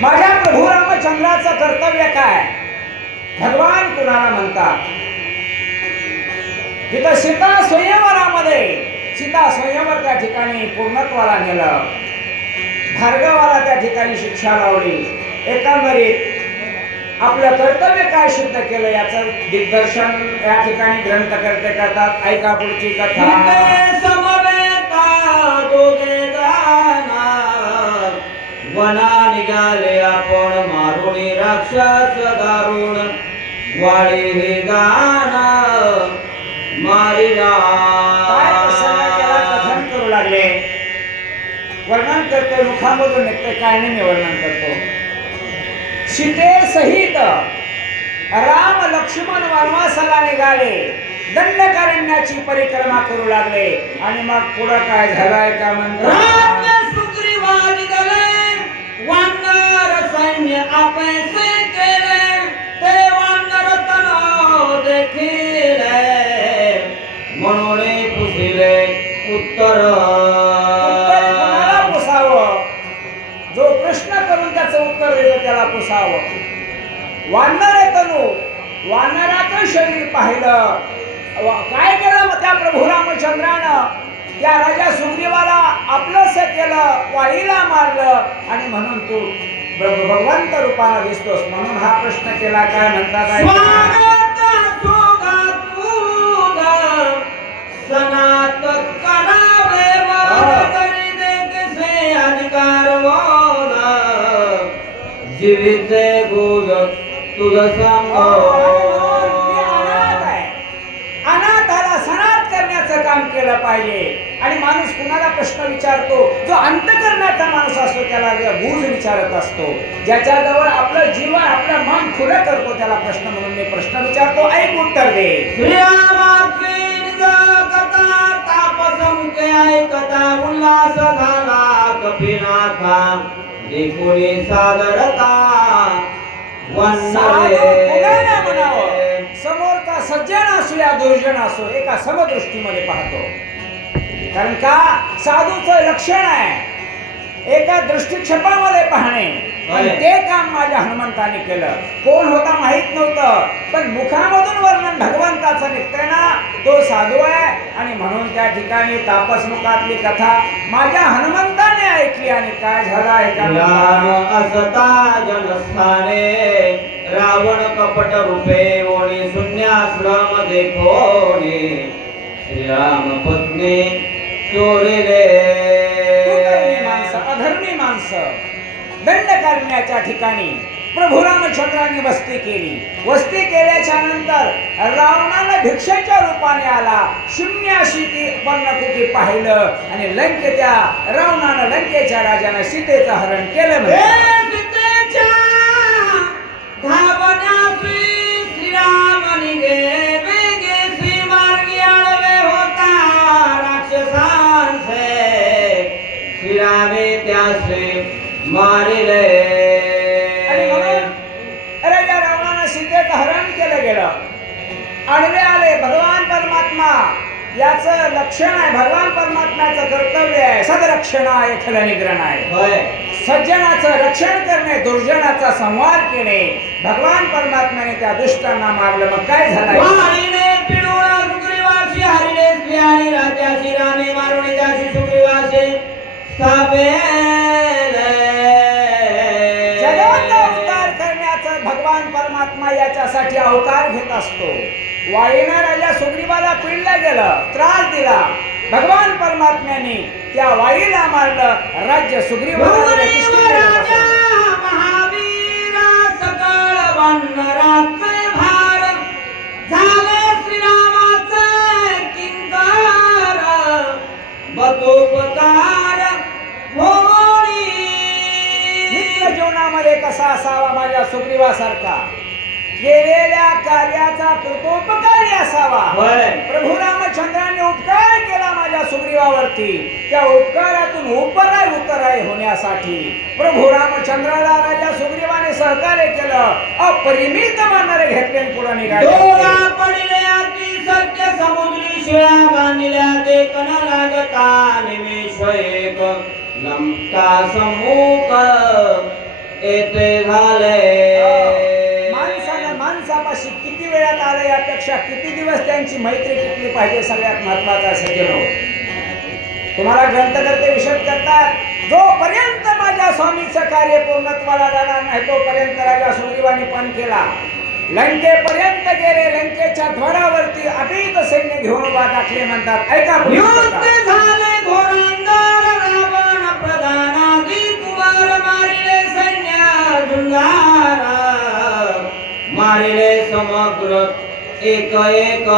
माझ्या प्रभू रामचंद्राचं कर्तव्य काय? भगवान कुणाला म्हणतात? तिथं सीता स्वयंवरामध्ये सीता स्वयंवर त्या ठिकाणी पूर्णत्वाला नेलं भार्गवाला त्या ठिकाणी शिक्षा लावली. एकंदरीत आपलं कर्तव्य काय सिद्ध केलं याचं दिग्दर्शन या ठिकाणी ग्रंथकर्ते करतात. ऐका पुढची कथा. वना निघाले आपण मारुणी राक्षस दारुण. वाडी हे गाण मारिला कथन करू लागले? वर्णन करतोय मुखामधून निघते काय नाही मी वर्णन करतो. सीते सहित राम लक्ष्मण वनवासाला निघाले. दंडकारण्याची परिक्रमा करू लागले. आणि मग पुढं काय झालंय का म्हणतो? वानर सैन्य आपैसे केले ते वानर तनाव देखिले। म्हणून पुसिले उत्तर। पुसावं? जो प्रश्न करून त्याचं उत्तर दिलं त्याला पुसावं. वानर तनु. वानराचं शरीर पाहिलं. काय केलं मग त्या प्रभू रामचंद्रानं? त्या राजा सुग्रीवाला आपलंस केलं वाळीला मारलं आणि म्हणून तू भगवंत रूपाला दिसतोस. म्हणून हा प्रश्न केला काय म्हणतात जीविते तुझ सांग केलं पाहिजे. आणि माणूस कुणाला प्रश्न विचारतो? जो अंत करण्याचा माणूस असतो त्याला गुज विचारत असतो. ज्याच्याजवळ आपलं जीवन आपलं मन खुलं करतो त्याला प्रश्न म्हणून मी प्रश्न विचारतो. ऐक उत्तर दे. उल्हास झाला कपिनाथा देखुनी सादरता म्हणावं सज्जन असो या दुर्जन असो एका समदृष्टीमध्ये पाहतो. कारण का? साधूचं लक्षण आहे. एका दृष्टिक्षेपामध्ये पाहणे. आणि होय. ते काम माझ्या हनुमंताने केलं. कोण होता माहीत नव्हतं. पण मुखामधून वर्णन भगवंताचं निघतंय ना. तो साधू आहे. आणि म्हणून त्या ठिकाणी तापसमुखातली कथा माझ्या हनुमंताने ऐकली. आणि काय झालं ऐका राम असता जनस्थाने रावण कपट रूपे ओणी शून्याश्रम देखोने श्रीराम पत्नी चोरिले माणसं अधर्मी माणसं. दंड करण्याच्या ठिकाणी प्रभू रामचंद्रांनी वस्ती केली. वस्ती केल्याच्यानंतर रावणानं भिक्षेच्या रूपाने आला. शून्याशी ती पर्णकुटी पाहिलं आणि लंके त्या रावणानं लंकेच्या राजानं सीतेचं हरण केलं मारिले आणि म्हणून राजा रावणानं सीतेचं हरण केलं गेलं आडवे आले भगवान परमात्मा याचं लक्षण आहे भगवान परमात्म्याचं कर्तव्य आहे सदरक्षण आहे खल निग्रहण आहे सज्जनाचं रक्षण करणे दुर्जनाचा संहार केले भगवान परमात्म्याने त्या दुष्टांना मारलं मग काय झालं वाळीने पिडुळा सुग्रीवासी हरिणे स्त्री आणि राजाशी रामे मारुणी त्याशी सुग्रीवासी अवतार करण्याचा भगवान परमात्मा याच्यासाठी अवतार घेत असतो. वाळीनं राजा सुग्रीवाला पिळलं गेलं त्रास दिला. भगवान परमात्म्याने त्या वाळीला मारलं राज्य सुग्रीवाला मित्र जीवनामध्ये कसा असावा माझ्या सुग्रीवासारखा केलेल्या कार्याचा कृतोपकारी असावा. प्रभू रामचंद्राने उपकार केला माझ्या सुग्रीवावरती. त्या उपकारातून उपराय उतराय होण्यासाठी. प्रभू रामचंद्राला राजा सुग्रीवाने सहकार्य केलं. अपरिमित मानणारे घेतले पुढे निघाले. दोघा पडले अति सत्य समुद्री शिळा बांधल्या ते कण लागता निमेष एक लंका येथे झाले. माणसानं माणसापाशी किती वेळात आलं यापेक्षा किती दिवस त्यांची मैत्री टिकली पाहिजे सगळ्यात महत्त्वाचा सज्जनो तुम्हाला ग्रंथकर्ते विशद करतात जोपर्यंत माझ्या स्वामीचं कार्य पूर्णत्वाला जाणार नाही तोपर्यंत राजा सुग्रीवाने पण केला. लंकेपर्यंत गेले लंकेच्या द्वारावरती अभीत सैन्य घेऊन उभा टाकले म्हणतात. ऐका. झाले घोरंदार रावण प्रधानादी कुमार मारिले सैन्य मारिले समग्र एक एक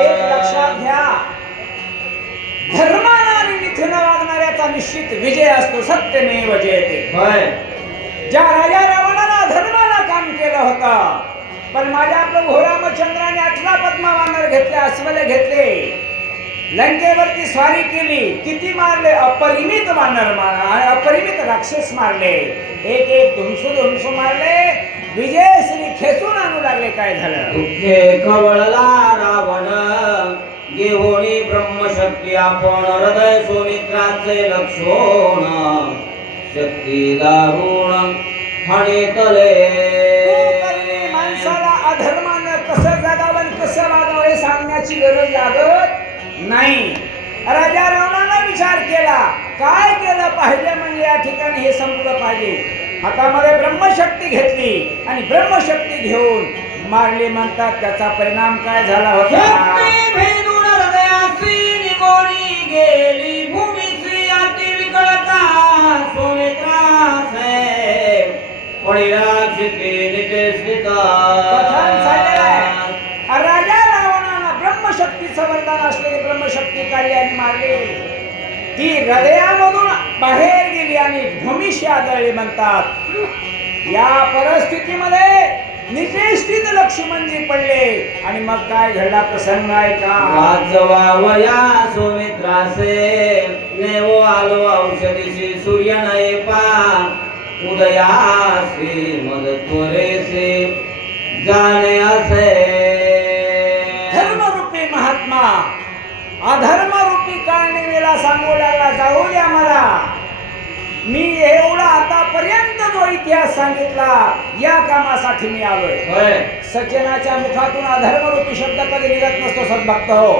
एक लक्षात घ्या. धर्मानं आणि नीतीनं वागणाऱ्याचा निश्चित विजय असतो सत्यमेव जयते. होय. ज्या राजा रावणानं धर्मानं काम केलं होतं पण माझ्या प्रभू रामचंद्राने अठरा पद्मा वानर घेतले अस्वले घेतले. लंकेवरती स्वारी केली किती मारले अपरिमित वानर मार अपरिमित राक्षस मारले. एक एक धुमसू धुमसू मारले. विजय श्री खेचून आणू लागले. काय झालं? दुःखे कवळला रावण. घेऊनी ब्रह्मशक्ती आपण. हृदय सुमित्राचे लक्षोण. शक्ती दारुण. कुकर्मी माणसाला अधर्मानं कसं जगावं कसं वागावं हे सांगण्याची गरज लागत नाही. राजा रावणानं विचार केला. काय केलं पाहिजे म्हणजे या ठिकाणी हे संपलं पाहिजे? हातामध्ये ब्रह्मशक्ती घेतली आणि ब्रह्मशक्ती घेऊन मारली म्हणतात त्याचा परिणाम काय झाला होता? गेली भूमीची अति विकळता राजा रावणानं ब्रह्मशक्तीचं वरदान असलेली ब्रह्मशक्ती काढली आणि मारली. ती हृदयामधून बाहेर गेली आणि भूमीशी आदळली म्हणतात. या परिस्थितीमध्ये निचेष्टित लक्ष्मणजी पडले. आणि मग काय घडला प्रसंग आहे का? वाजवावया सुमित्रासे नेवो आलो औषधीशी सूर्य नये पा उदयासी मद त्वरेसे जाणे असे. धर्मरूपी महात्मा अधर्मरूपी कारणीला सांगू लागला जाऊ द्या मला. मी एवढा आतापर्यंत जो इतिहास सांगितला या कामासाठी मी आलोय. होय. सज्जनाच्या मुखातून अधर्मरूपी शब्द कधी निघत नसतो सद्भक्त हो.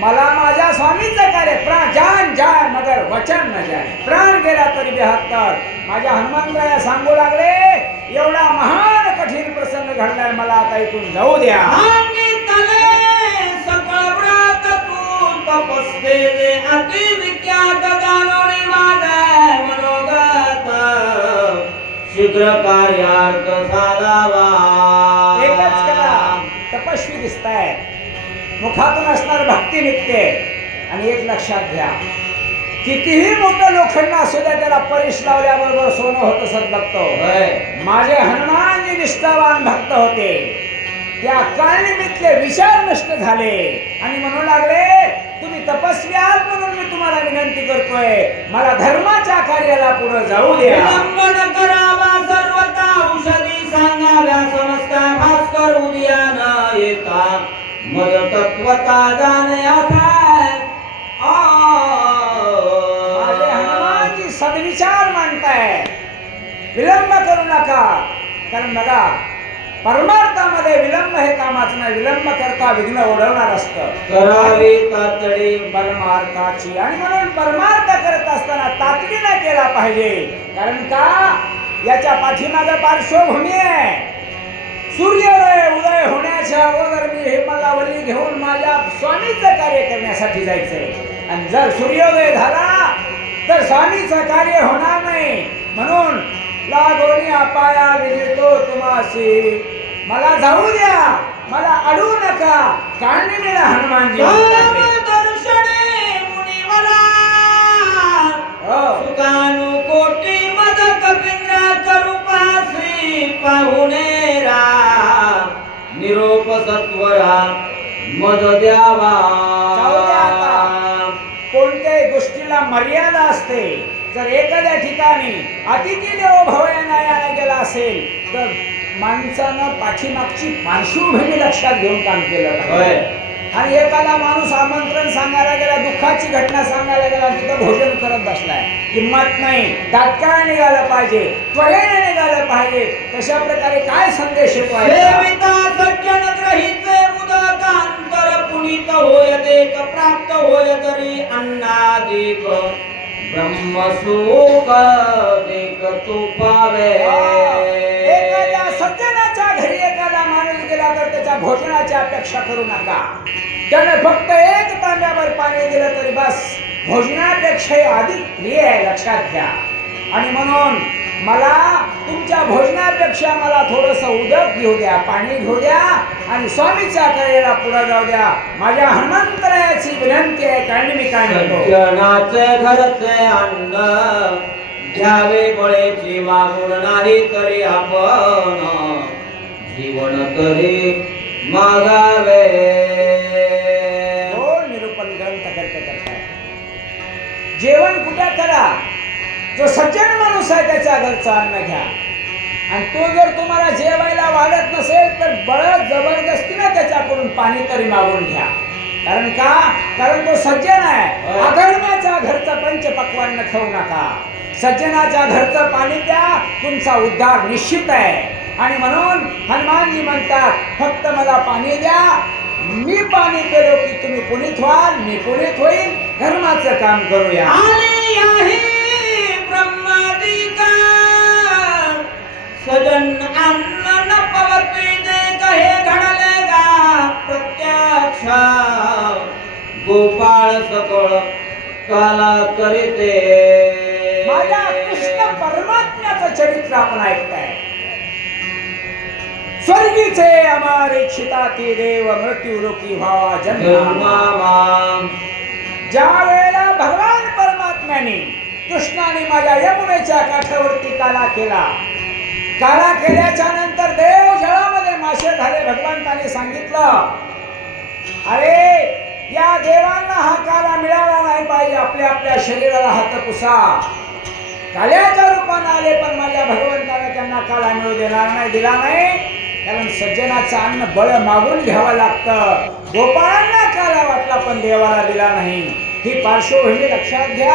मला माझ्या स्वामीचं कार्य प्राण जान जाय मगर वचन न जाय प्राण गेला तरी बेहत्तर माझ्या हनुमंतराया सांगू लागले एवढा महान कठीण प्रसंग घडलाय मला आता इथून जाऊ द्या. शीघ्र कार्यार्थ साधावा एकच करा तपस्वी दिसताय मुखातून असणार भक्ती निघते आणि एक लक्षात घ्या कितीही मोठं लोखंड असू द्या त्याला परिश लावल्याबरोबर सोनं होतं सद्भक्त होय माझे हनुमानजी निष्ठावान भक्त होते त्या काळनिमित्तले विचार नष्ट झाले आणि म्हणू लागले तुम्ही तपस्वी आहात म्हणून मी तुम्हाला विनंती करतोय. मला धर्माच्या कार्याला पुढे जाऊ द्या. विलंबन करावा सर्वता औषधी सांगाव्या समस्त भास्कर उद्या न येता. मद तत्वता जाणे माझे असा हनुमानजी सद्विचार मांडताय. विलंब करू नका. कारण बघा परमार्थामध्ये विलंब हे कामाचं नाही. विलंब करता विघ्न ओढवणार असतं. करावी तातडी परमार्थाची. आणि म्हणून परमार्थ करत असताना तातडीने केला पाहिजे. कारण का? याच्या पाठीमागे पार्श्वभूमी आहे. सूर्योदय उदय होण्याच्या अगोदर मी हेमलावल्ली घेऊन माझ्या स्वामीचं कार्य करण्यासाठी जायचंय. आणि जर सूर्योदय झाला तर स्वामीचं कार्य होणार नाही. म्हणून लागोनी अपाया विनितो तुम्हाशी. मला जाऊ द्या. मला अडू नका. काढणी मिळा हनुमानजी. हो. सुकानु कोटी मद कपिंद्रा करूपासी पाहुणेरा निरोप सत्वरा मद द्यावा. कोणत्याही गोष्टीला मर्यादा असते. जर एखाद्या ठिकाणी अतिथी देवो भव या न्यायाने गेला असेल तर माणसानं पाठीमागची पार्श्वभूमी लक्षात घेऊन काम केलं. पाहिजे. आणि एखादा माणूस आमंत्रण सांगायला गेला दुःखाची घटना सांगायला गेला तिथं भोजन करत बसलाय. किंमत नाही. तात्काळ निघालं पाहिजे. त्वरेने निघालं पाहिजे. तशा प्रकारे काय संदेश पुनीत होय देक प्राप्त होय तरी अन्नादिक ब्रह्मसुख देक तू पावे. माणूस गेला तर त्याच्या भोजनाची अपेक्षा करू नका. त्याने फक्त एक तांब्यावर पाणी दिलं तरी बस. भोजनापेक्षाही अधिक प्रिय आहे लक्षात घ्या. आणि म्हणून मला तुमच्या भोजनापेक्षा मला थोडस उदक घेऊ द्या पाणी घेऊ द्या आणि स्वामीच्या करेला पुढे जाऊ द्या. माझ्या हनुमंतरायाची विनंती आहे कारण मी काय म्हणतो? घरचे अन्न घ्यावे बळेची मागून नाही तरी आपण. जीवन तरी मागावे. हो निरूपण ग्रंथ करते करताय जेवण कुठे करा? जो सज्जन माणूस आहे त्याच्या घरचं अन्न घ्या. आणि तो जर तुम्हाला जेवायला वाढत नसेल तर बळत जबरदस्तीने त्याच्याकडून पाणी तरी मागून घ्या. कारण का? कारण तो सज्जन आहे. अधर्माच्या घरचं पंच पक्वान्न खाऊ नका. सज्जनाच्या घरचं पाणी प्या तुमचा उद्धार निश्चित आहे. आणि म्हणून हनुमानजी म्हणतात फक्त मला पाणी द्या. मी पाणी पेलो की तुम्ही पुनीत व्हाल. मी पुनीत होईल धर्माचं काम करूया. आले आहे ब्रह्मादिका. सजन अन्न न पवती दे कहे घडले गा प्रत्यक्ष गोपाळ सकळ काला करीते. माझ्या कृष्ण परमात्म्याचं चरित्र आपण ऐकताय. स्वर्गीचे अमार ते देव मृत्यू लोकी व्हावा जन्म। ज्या वेळेला भगवान परमात्म्याने कृष्णाने माझ्या यमुनेच्या काठावरती काला केला। काला केल्याच्यानंतर देव जळामध्ये मासे झाले भगवंताने सांगितलं अरे या देवांना हा काला मिळाला नाही पाहिजे आपल्या आपल्या शरीराला हात पुसा. काल्याच्या रूपाने आले पण माझ्या भगवंताने त्यांना काला मिळू देणार नाही दिला नाही. कारण सज्जनाचं अन्न बळ मागून घ्यावं लागतं. गोपाळांना काला वाटला पण देवाला दिला नाही. ही पार्श्वभूमी लक्षात घ्या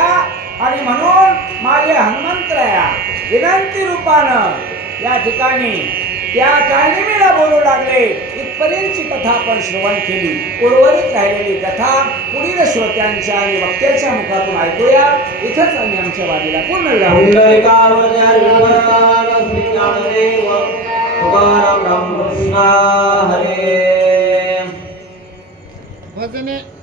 आणि म्हणून माझे हनुमंतराया विनंती रूपानं या ठिकाणी त्या काळनिमीला बोलू लागले. इथपर्यंतची कथा आपण श्रवण केली. उर्वरित राहिलेली कथा पुढील श्रोत्यांच्या आणि वक्त्याच्या मुखातून ऐकूया. इथंच आम्ही आमच्या वादीला पूर्ण विराम देतो. पुंडलिकावरती हरिवराम श्री ज्ञानदेव तुकाराम रामकृष्ण हरे भजने